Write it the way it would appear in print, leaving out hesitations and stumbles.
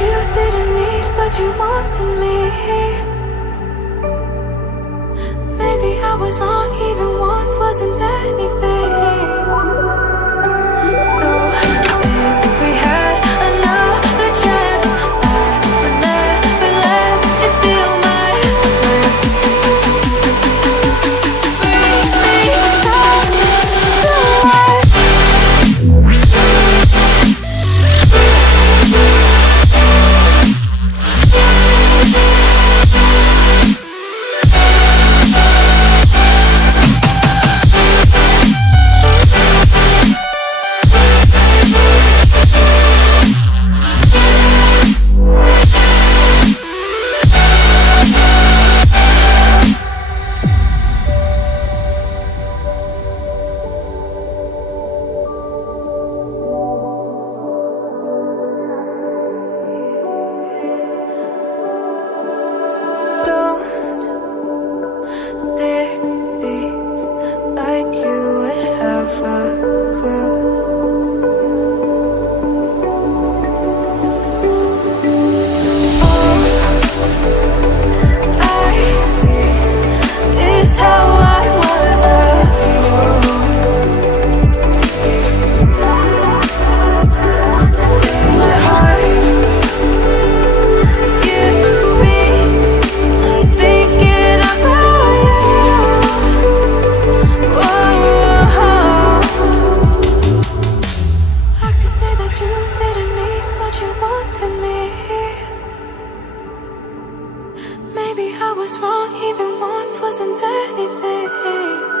you didn't need, but you wanted me. Maybe I was wrong, even want wasn't anything. So if we had another chance, I would never let you steal my lips. Bring me back to life. Don't dig deep like you would have a clue. All I see is how I was a fool to see my heart skip beats thinking about you. Whoa. I could say that you didn't need, but you wanted me. Maybe I was wrong, even want wasn't anything.